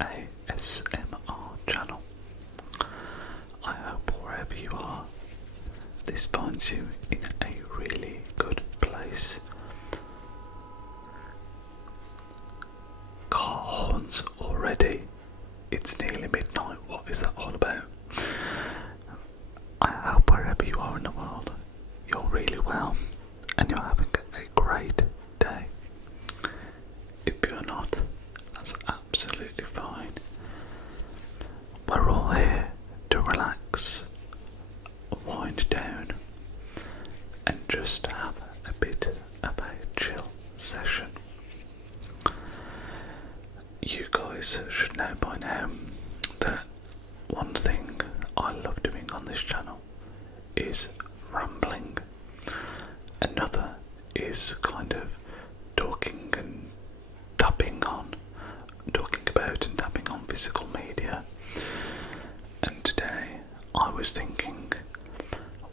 ASMR channel. I hope wherever you are, this finds you in a really good place. Car horns already. It's nearly midnight. What is that all about? I hope wherever you are in the world, you're really well and you're having a great day. If you're not, that's absolutely fine. We're all here to relax, wind down, and just have a bit of a chill session. You guys should know by now that one thing I love doing on this channel is rambling. Another is kind of talking about and tapping on physical media. And today I was thinking,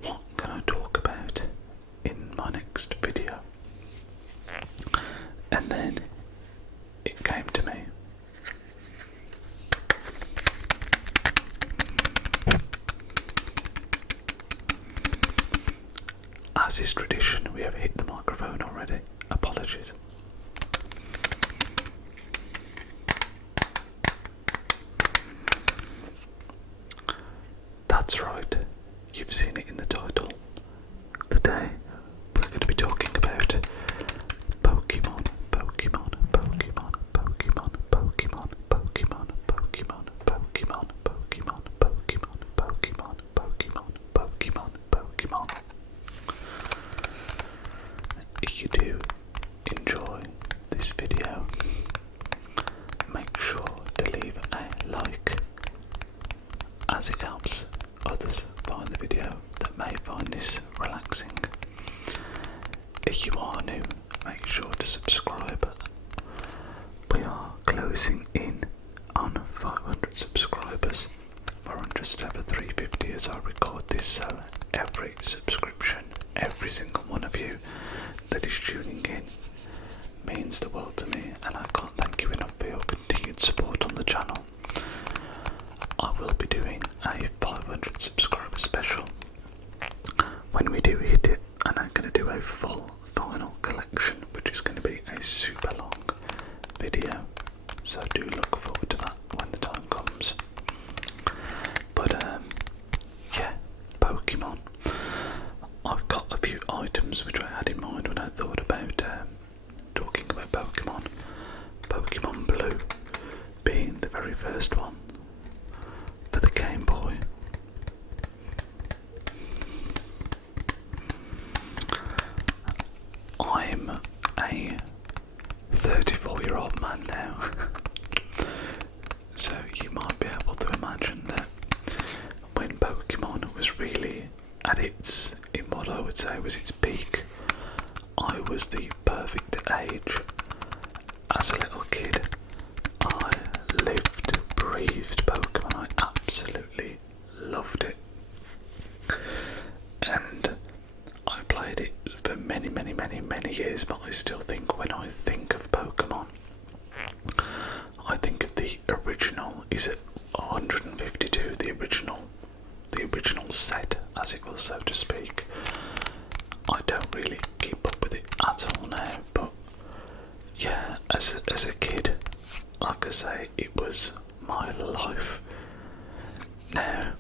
what can I talk about in my next video? And then it came to me. As is tradition, we have hit the microphone already. Apologies. That's right, you've seen it in the title. Today, we're going to be talking about Pokémon, Pokémon, Pokémon, Pokémon, Pokémon, Pokémon, Pokémon, Pokémon, Pokémon, Pokémon, Pokémon, Pokémon, Pokémon, Pokémon. If you do enjoy this video, make sure to leave a like, as it helps others find the video that may find this relaxing. If you are new, make sure to subscribe. We are closing in on 500 subscribers. We're on just over 350 as I record this, so every subscription, every single one of you that is tuning in means the world to me, and I can't thank you enough for your continued support on the channel. I will be doing a 500 subscriber special when we do hit it, and I'm going to do a full final collection, which is going to be a super long video, so do look forward to that when the time comes. But yeah, Pokemon. I've got a few items which I had in mind when I thought about talking about Pokemon. Pokemon Blue being the very first one for the Game Boy. I'm a 34-year-old man now, so you might be able to imagine that when Pokemon was really at in what I would say was its peak, I was the perfect age. As a little kid, I lived, breathed Pokemon. I absolutely loved it, and I played it for many years. But I still think, when I think of Pokemon, I think of the original. Is it 152? The original set, as it was, so to speak. I don't really keep up with it at all now, but yeah, as a kid, like I say, it was my life. Now,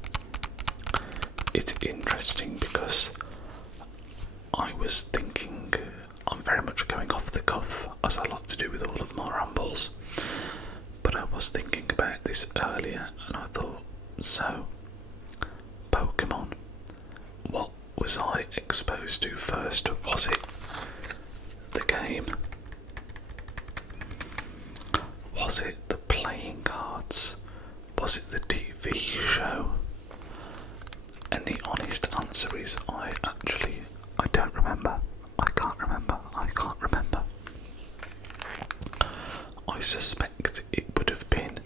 it's interesting because I was thinking, I'm very much going off the cuff, as I like to do with all of my rambles, but I was thinking about this earlier, and I thought, so, Pokemon, what was I exposed to first? Was it the game? Was it the playing cards? Was it the TV show? And the honest answer is, I don't remember. I can't remember. I suspect it would have been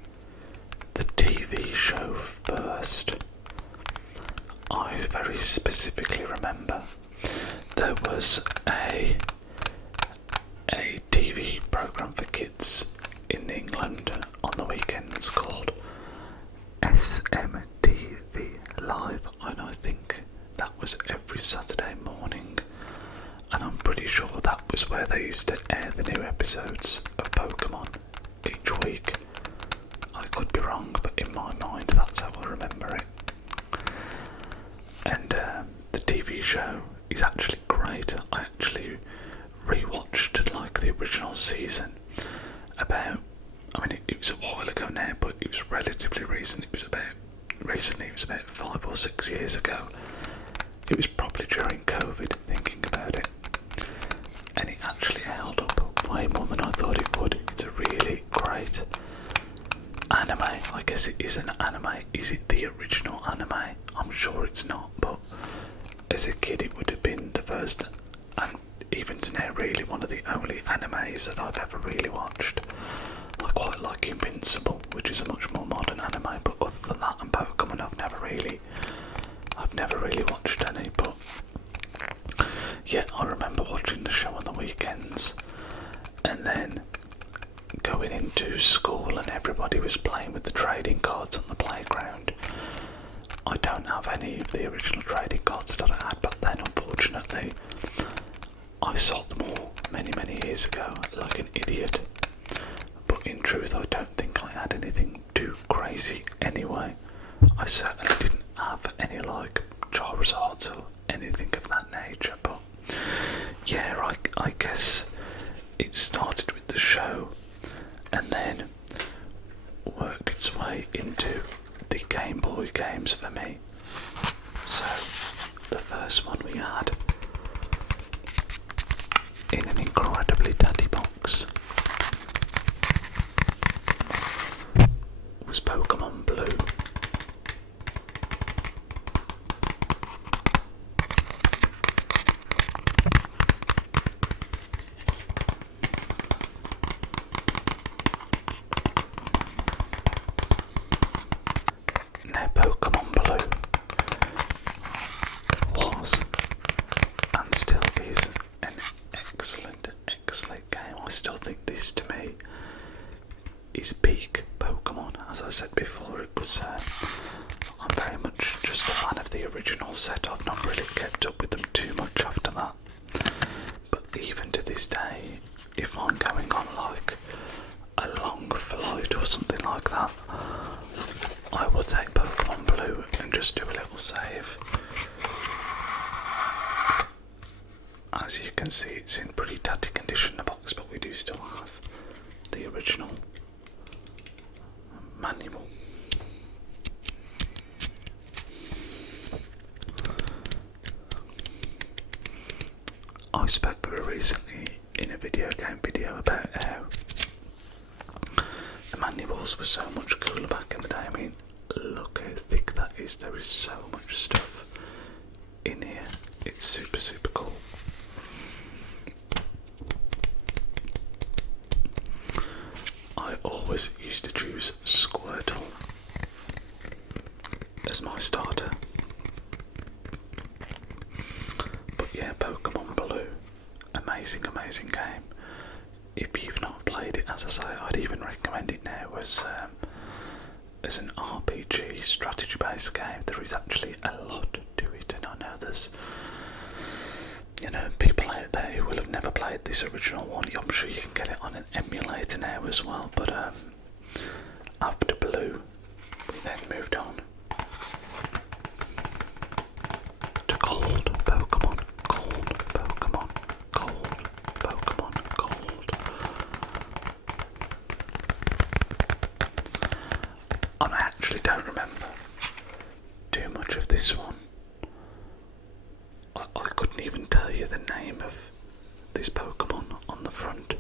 the TV show first. I very specifically remember there was a TV programme for kids in England on the weekends one's called SMTV Live, and I think that was every Saturday morning, and I'm pretty sure that was where they used to air the new episodes of Pokémon each week. I could be wrong, but in my mind that's how I remember it. And the TV show is actually great. I actually rewatched like the original season about, it was a while ago now, but it was relatively recent. It was about 5 or 6 years ago. It was probably during COVID, thinking about it, and it actually held up way more than I thought it would. It's a really great anime. I guess it is an anime. Is it the original anime? I'm sure it's not, but as a kid it would have been the first, and even to now really one of the only animes that I've ever really watched. I quite like Invincible, which is a much more modern anime, but other than that and Pokemon I've never really watched any. But yeah, I remember watching the show on the weekends, and then going into school and everybody was playing with the trading cards on the playground. I don't have any of the original trading cards that I had back then, unfortunately. I sold them all many years ago like an idiot, but in truth I don't think I had anything too crazy anyway. I certainly didn't have any like Charizards or anything of that nature, but yeah, I guess it started with the show and then worked its way into the Game Boy games for me. So the first one we had in an incredibly daddy box was Pokémon Blue. Now Pokémon Blue was and still is an excellent game. I still think this to me is peak Pokemon. As I said before, it was I'm very much just a fan of the original set. I've not really kept up with them too much after that, but even to this day, if I'm going on like a long flight or something like that, I will take Pokemon Blue and just do a little save. As you can see, it's in pretty tatty condition, the box, but we do still have the original manual. I spoke very recently in a video game video about how the manuals were so much cooler back in the day. I mean, look how thick that is. There is so much stuff in here. It's super cool. I always used to choose Squirtle as my starter. But yeah, Pokemon Blue, amazing game. If you've not played it, as I say, I'd even recommend it now as an RPG strategy based game. There is actually a lot to it, and I know there's people out there who will have never played this original one. I'm sure you can get it on an emulator now as well, but after Blue we then moved on to Gold Pokemon. And I actually don't remember too much of this one. I couldn't even tell you the name of this Pokemon on the front.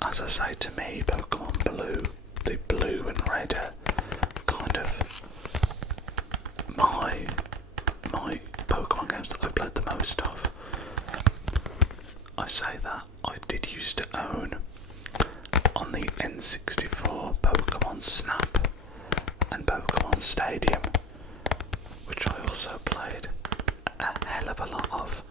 As I say, to me, Pokemon Blue, the blue and red are kind of my Pokemon games that I've played the most of. I say that I did used to own on the N64 Pokemon Snap and Pokemon Stadium, which I also played a hell of a lot of.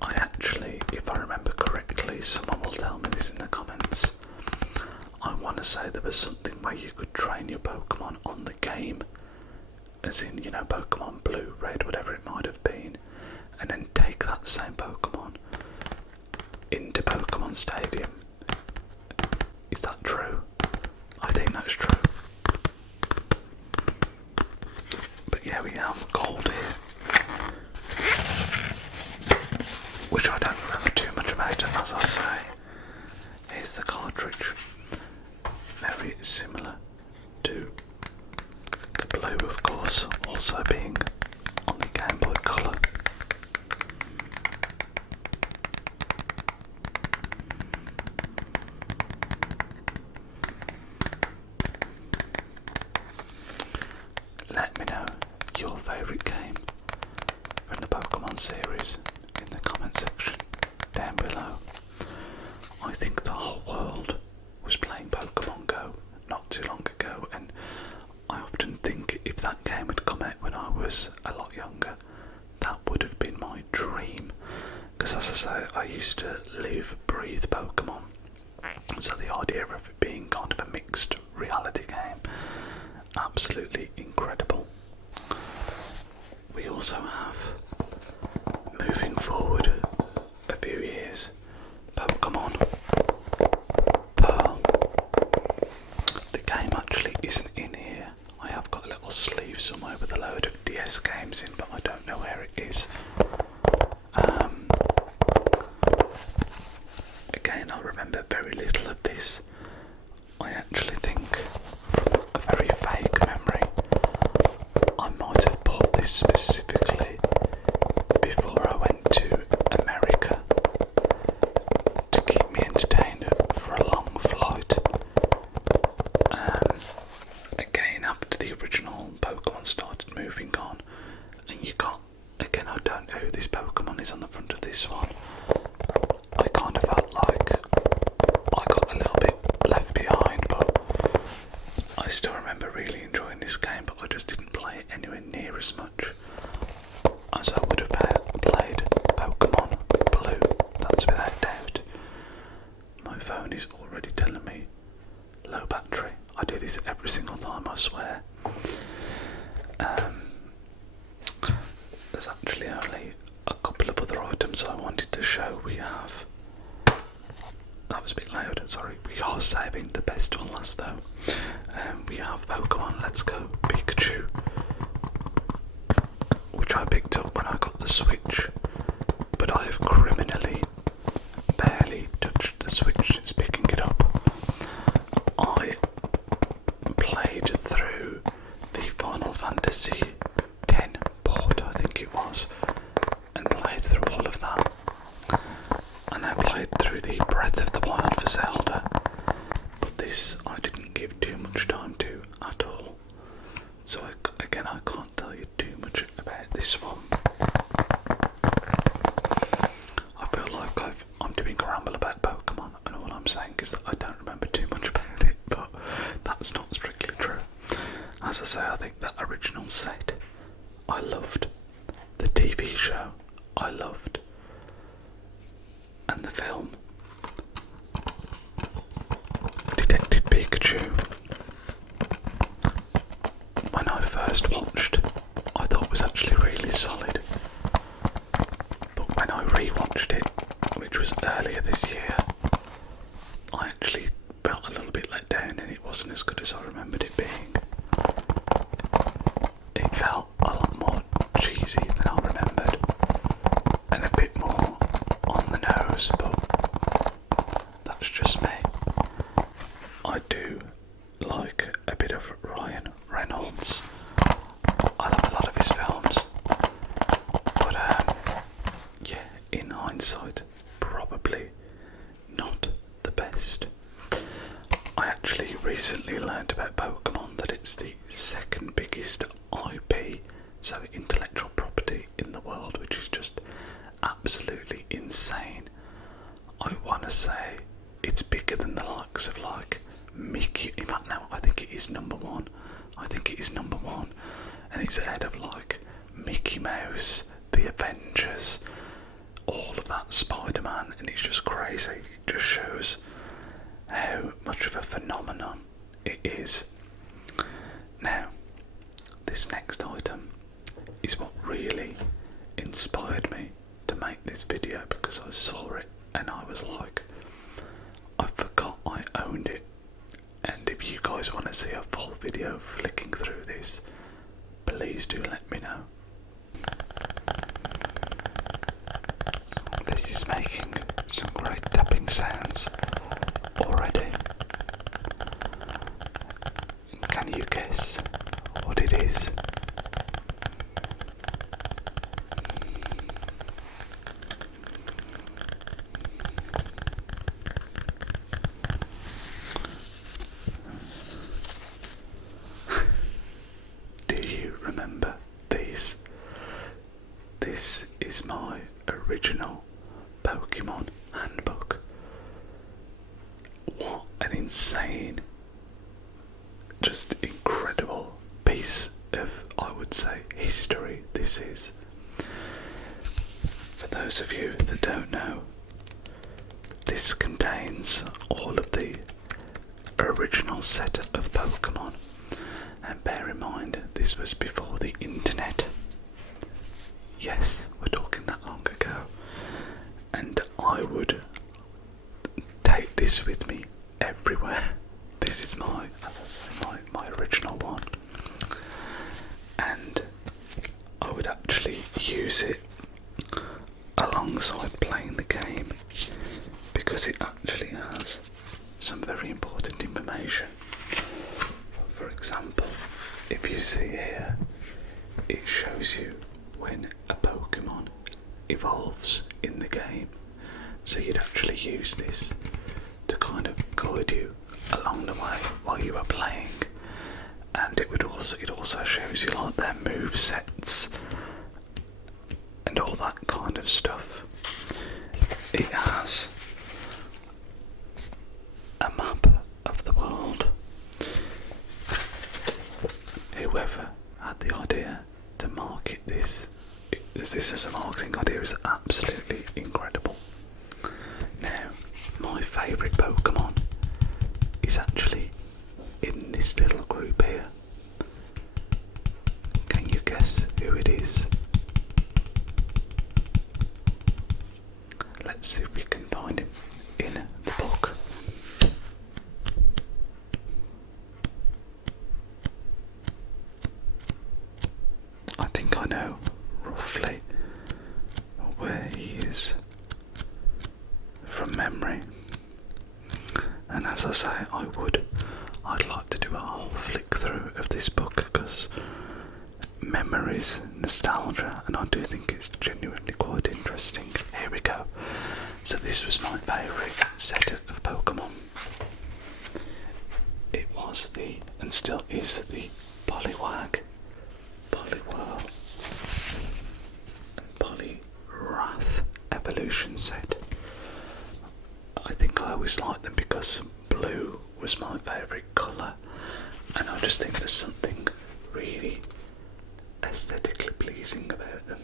I actually, if I remember correctly, someone will tell me this in the comments, I want to say there was something where you could train your Pokemon on the game, as in, Pokemon Blue, Red, whatever it might have been, and then take that same Pokemon into Pokemon Stadium. Is that true? I think that's true. But yeah, we have gold here, which I don't remember too much about, as I say. Here's the cartridge. Very similar to the blue, of course, also being on the Game Boy Color. Let me know your favourite game from the Pokemon series in the comment section down below. I think the whole world was playing Pokemon Go not too long ago, and I often think if that game had come out when I was a lot younger, that would have been my dream, because as I say, I used to live, breathe Pokemon, so the idea of it being kind of a mixed reality game, absolutely incredible. We also have, moving forward a few years, Pokemon Pearl. The game actually isn't in here. I have got a little sleeve somewhere with a load of DS games in, but I don't know where it is. Again, I remember very little of this. I actually think, from a very vague memory, I might have bought this specifically before I went to America to keep me entertained for a long flight. Again, after the original Pokemon started moving on, and you got, again, I don't know who this Pokemon is on the front of this one. I kind of felt like I got a little bit left behind, but I still remember really enjoying this game, but I just didn't play it anywhere near as much as I would have played Pokemon Blue, that's without doubt. My phone is already telling me low battery. I do this every single time, I swear. There's actually only a couple of other items I wanted to show. We have, that was a bit loud, sorry. We are saving the best one last though. We have Pokemon Let's Go Pikachu, which I picked up when I got the Switch, but I have criminally barely touched the Switch since picking it up. I played through the Final Fantasy X board, I think it was, and played through all of that. And I played through the Breath of the Wild for Zelda, but this I didn't give too much time to at all. So again, I can't tell you too much about this one. I feel like I'm doing a ramble about Pokemon, and all I'm saying is that I don't remember too much about it, but that's not strictly true. As I say, I think that original set I loved, the TV show I loved, and the film Detective Pikachu, when I first watched, I thought was actually really solid, but when I rewatched it, which was earlier this year, I actually felt a little bit let down, and it wasn't as good as I remembered it being. It felt a lot more cheesy than I remembered, and a bit more on the nose, but that's just me. I do like a bit of Ryan Reynolds. I love a lot of his films, but yeah, in hindsight, probably not the best. I actually recently learned about Pokemon that it's the second biggest IP, so intellectual property in the world, which is just absolutely insane. I want to say it's bigger than the likes of like Mickey. In fact, no, I think it is number one. And it's ahead of like Mickey Mouse, the Avengers, all of that, Spider-Man, and it's just crazy. It just shows how much of a phenomenon is. Now, this next item is what really inspired me to make this video, because I saw it and I was like, I forgot I owned it. And if you guys want to see a full video flicking through this, please do let me know. This is making some great tapping sounds already. Can you guess what it is? Do you remember these? This is my original Pokémon handbook. What an insane, just incredible piece of, I would say, history this is. For those of you that don't know, this contains all of the original set of Pokémon, and bear in mind this was before the internet. Yes, we're talking that long ago, and I would take this with me everywhere. This is my, as I say, my original one, and I would actually use it alongside playing the game, because it actually has some very important information. For example, if you see here, it shows you when a Pokemon evolves in the game, so you'd actually use this to kind of guide you along the way while you are playing. And it also shows you like their move sets and all that kind of stuff. It has a map of the world. Whoever had the idea to market this as a marketing idea is absolutely incredible. Now, my favourite Pokemon is actually in this little group here. Can you guess who it is? Let's see if we can find him in the book. I think I know roughly where he is from memory, and as I say, I'd like to do a whole flick through of this book, because memories, nostalgia, and I do think it's genuinely quite interesting. Here we go. So this was my favourite set of Pokemon. It was and still is the Poliwag, Poliwhirl, and Poliwrath evolution set. I think I always liked them because blue was my favourite colour, and I just think there's something really aesthetically pleasing about them.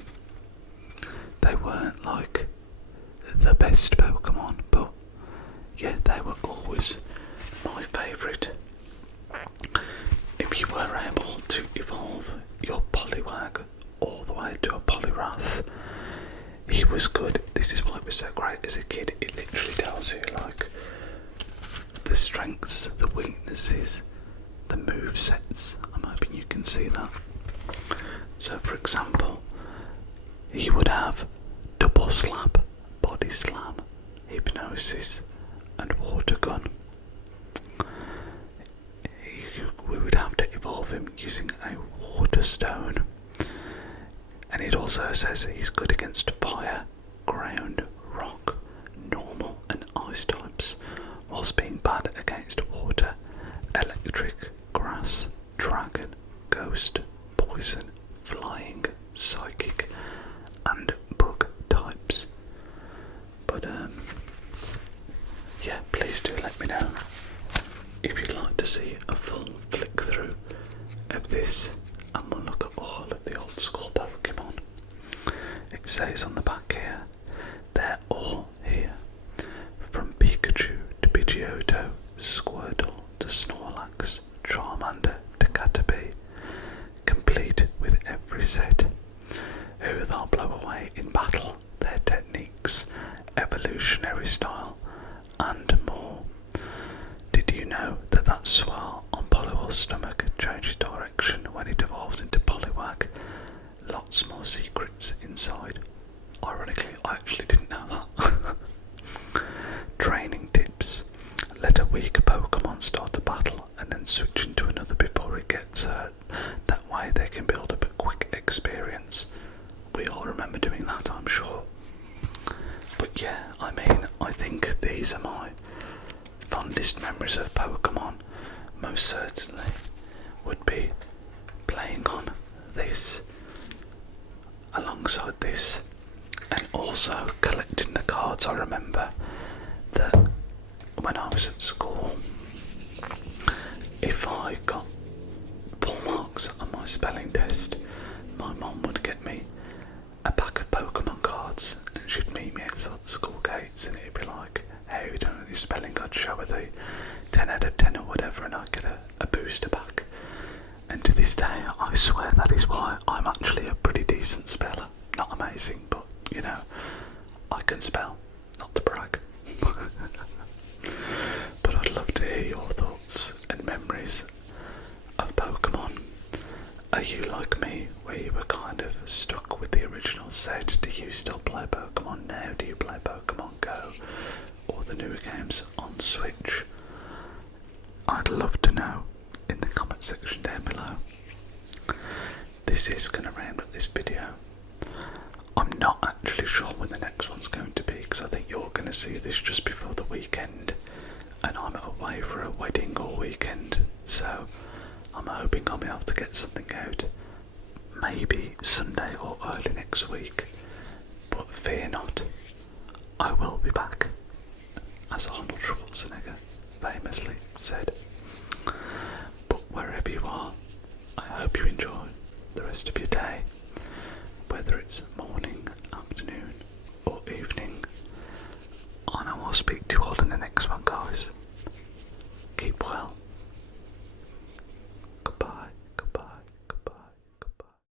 They weren't like the best Pokemon, but yeah, they were always my favourite. If you were able to evolve your Poliwag all the way to a Poliwrath, he was good. This is why it was so great as a kid. It literally tells you like the strengths, the weaknesses, the move sets. I'm hoping you can see that. So for example, he would have double slap, body slam, hypnosis, and water gun. We would have to evolve him using a water stone. And it also says that he's good against fire, ground, rock, normal and ice types, whilst being bad against water, electric, grass, dragon, ghost, poison, flying, psychic and bug types. But yeah, please do let me know if you'd like to see a full flick through of this, and we'll look at all of the old school Pokemon. It says on the back here, they're all here, from Pikachu to Pidgeotto, Squirtle to Snorlax, your stomach changes direction when it evolves into Poliwag. Lots more secrets inside. Ironically, I actually didn't know that. Training tips. Let a weak Pokemon start a battle and then switch into another before it gets hurt. That way they can build up a quick experience. We all remember doing that, I'm sure. But yeah, I mean, I think these are my fondest memories of Pokemon. Most certainly would be playing on this, alongside this, and also collecting the cards. I remember that when I was at school, if I got full marks on my spelling test, my mum would get me a pack of Pokemon cards and she'd meet me outside the school gates, and it'd be like, how you doing on your spelling? I'd show her the 10 out of 10 or whatever, and I'd get a booster pack. And to this day, I swear that is why I'm actually a pretty decent speller. Not amazing, but you know, I can spell, not to brag. But I'd love to hear your thoughts and memories of Pokemon. Are you like me, where you were kind of stuck with the original set? Do you still play Pokemon now? Do you play Pokemon Go or the newer games on Switch? I'd love to know in the comment section down below. This is going to round up this video. I'm not actually sure when the next one's going to be, because I think you're going to see this just before the weekend, and I'm away for a wedding all weekend, so I'm hoping I'll be able to get something out maybe Sunday or early next week. But fear not, I will be back, as Arnold Schwarzenegger famously said. But wherever you are, I hope you enjoy the rest of your day, whether it's